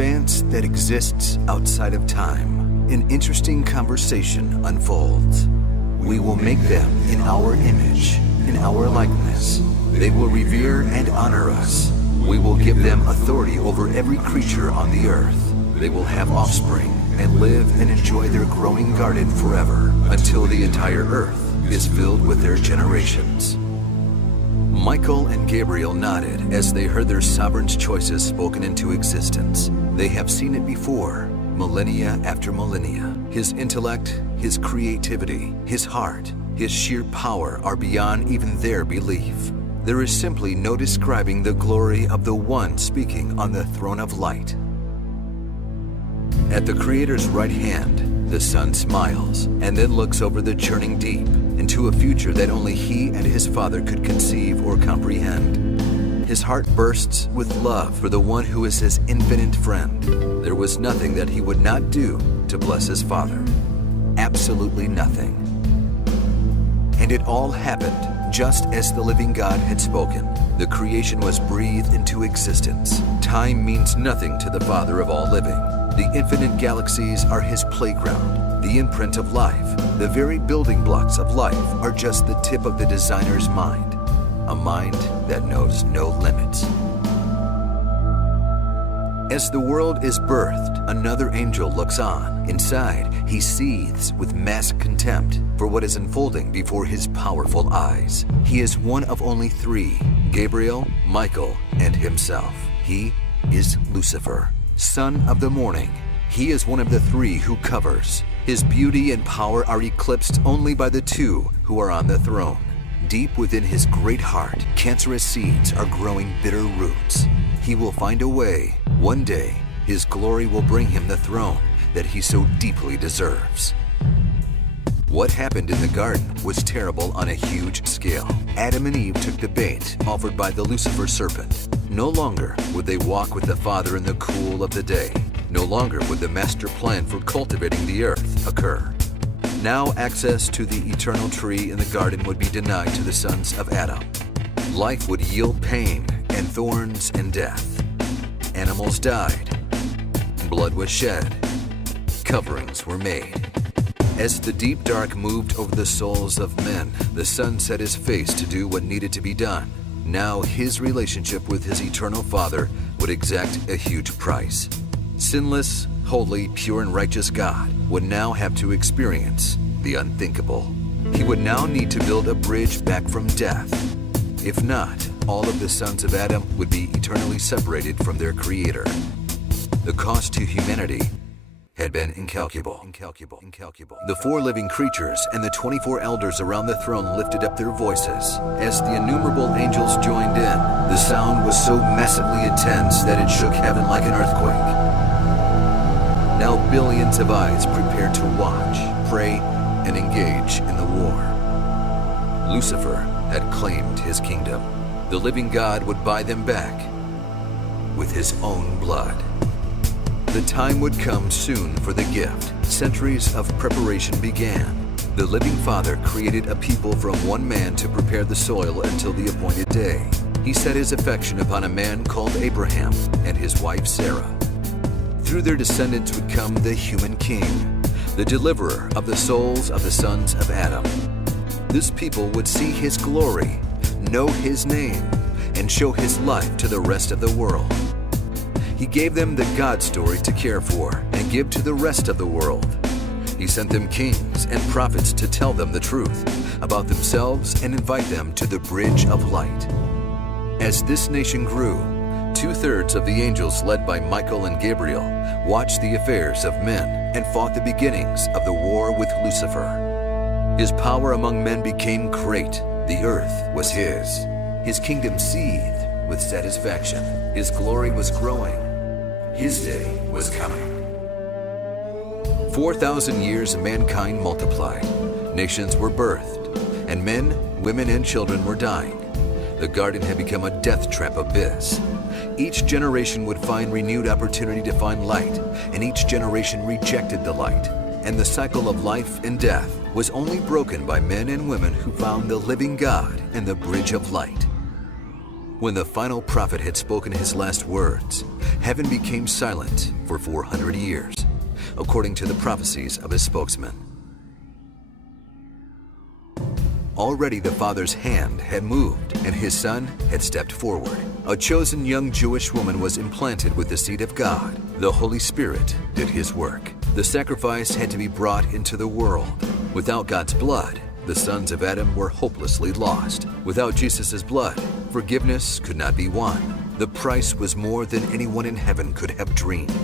expanse that exists outside of time, an interesting conversation unfolds. We will make them in our image, in our likeness. They will revere and honor us. We will give them authority over every creature on the earth. They will have offspring and live and enjoy their growing garden forever, until the entire earth is filled with their generations. Michael and Gabriel nodded as they heard their sovereign's choices spoken into existence. They have seen it before, millennia after millennia. His intellect, his creativity, his heart, his sheer power are beyond even their belief. There is simply no describing the glory of the one speaking on the throne of light. At the Creator's right hand, the Son smiles and then looks over the churning deep into a future that only he and his Father could conceive or comprehend. His heart bursts with love for the one who is his infinite friend. There was nothing that he would not do to bless his Father. Absolutely nothing. And it all happened just as the living God had spoken. The creation was breathed into existence. Time means nothing to the Father of all living. The infinite galaxies are his playground, the imprint of life. The very building blocks of life are just the tip of the designer's mind, a mind that knows no limits. As the world is birthed, another angel looks on. Inside, he seethes with mass contempt for what is unfolding before his powerful eyes. He is one of only three, Gabriel, Michael, and himself. He is Lucifer, son of the morning. He is one of the three who covers. His beauty and power are eclipsed only by the two who are on the throne. Deep within his great heart, cancerous seeds are growing bitter roots. He will find a way. One day, his glory will bring him the throne that he so deeply deserves. What happened in the garden was terrible on a huge scale. Adam and Eve took the bait offered by the Lucifer serpent. No longer would they walk with the Father in the cool of the day. No longer would the master plan for cultivating the earth occur. Now access to the eternal tree in the garden would be denied to the sons of Adam. Life would yield pain and thorns and death. Animals died. Blood was shed. Coverings were made. As the deep dark moved over the souls of men, the Son set his face to do what needed to be done. Now his relationship with his eternal Father would exact a huge price. Sinless, holy, pure, and righteous God would now have to experience the unthinkable. He would now need to build a bridge back from death. If not, all of the sons of Adam would be eternally separated from their Creator. The cost to humanity had been incalculable. The four living creatures and the 24 elders around the throne lifted up their voices. As the innumerable angels joined in, the sound was so massively intense that it shook heaven like an earthquake. Now billions of eyes prepared to watch, pray, and engage in the war. Lucifer had claimed his kingdom. The living God would buy them back with his own blood. The time would come soon for the gift. Centuries of preparation began. The living Father created a people from one man to prepare the soil until the appointed day. He set his affection upon a man called Abraham and his wife Sarah. Through their descendants would come the human king, the deliverer of the souls of the sons of Adam. This people would see his glory, know his name, and show his life to the rest of the world. He gave them the God story to care for and give to the rest of the world. He sent them kings and prophets to tell them the truth about themselves and invite them to the bridge of light. As this nation grew, 2/3 of the angels led by Michael and Gabriel watched the affairs of men and fought the beginnings of the war with Lucifer. His power among men became great. The earth was his. His kingdom seethed with satisfaction. His glory was growing. His day was coming. 4,000 years mankind multiplied. Nations were birthed, and men, women, and children were dying. The garden had become a death trap abyss. Each generation would find renewed opportunity to find light, and each generation rejected the light. And the cycle of life and death was only broken by men and women who found the living God and the bridge of light. When the final prophet had spoken his last words, heaven became silent for 400 years, according to the prophecies of his spokesman. Already the Father's hand had moved, and his Son had stepped forward. A chosen young Jewish woman was implanted with the seed of God. The Holy Spirit did his work. The sacrifice had to be brought into the world. Without God's blood, the sons of Adam were hopelessly lost. Without Jesus' blood, forgiveness could not be won. The price was more than anyone in heaven could have dreamed.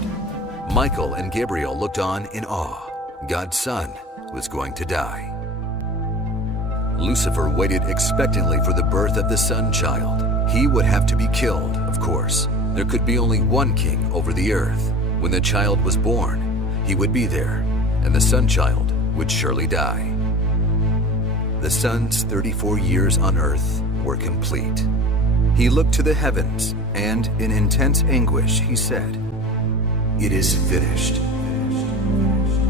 Michael and Gabriel looked on in awe. God's Son was going to die. Lucifer waited expectantly for the birth of the Son Child. He would have to be killed, of course. There could be only one king over the earth. When the child was born, he would be there, and the Son Child would surely die. The Son's 34 years on earth were complete. He looked to the heavens, and in intense anguish he said, "It is finished."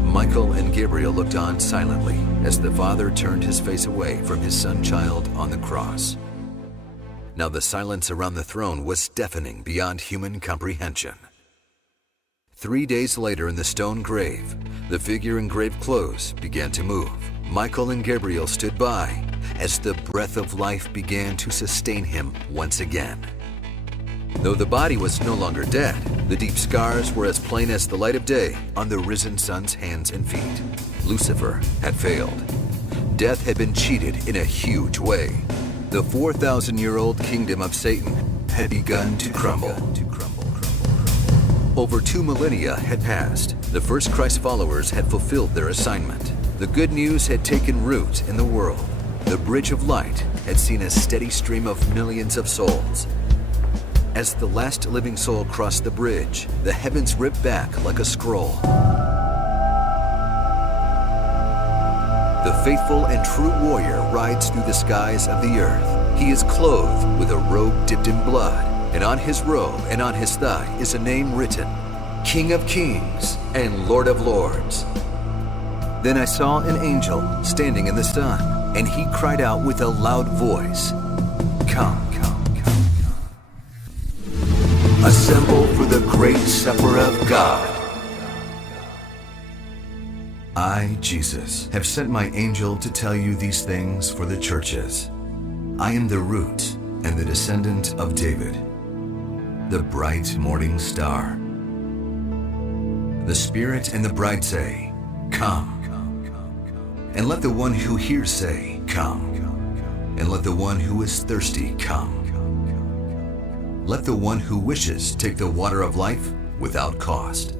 Michael and Gabriel looked on silently as the Father turned his face away from his Son Child on the cross. Now the silence around the throne was deafening beyond human comprehension. 3 days later in the stone grave, the figure in grave clothes began to move. Michael and Gabriel stood by as the breath of life began to sustain him once again. Though the body was no longer dead, the deep scars were as plain as the light of day on the risen Son's hands and feet. Lucifer had failed. Death had been cheated in a huge way. The 4,000-year-old kingdom of Satan had begun to crumble. Over 2 millennia had passed. The first Christ followers had fulfilled their assignment. The good news had taken root in the world. The bridge of light had seen a steady stream of millions of souls. As the last living soul crossed the bridge, the heavens ripped back like a scroll. The faithful and true warrior rides through the skies of the earth. He is clothed with a robe dipped in blood, and on his robe and on his thigh is a name written, King of Kings and Lord of Lords. Then I saw an angel standing in the sun, and he cried out with a loud voice, "Come, come, come, come. Assemble for the great supper of God. I, Jesus, have sent my angel to tell you these things for the churches. I am the root and the descendant of David, the bright morning star. The Spirit and the bride say, Come. And let the one who hears say, Come. And let the one who is thirsty come. Let the one who wishes take the water of life without cost.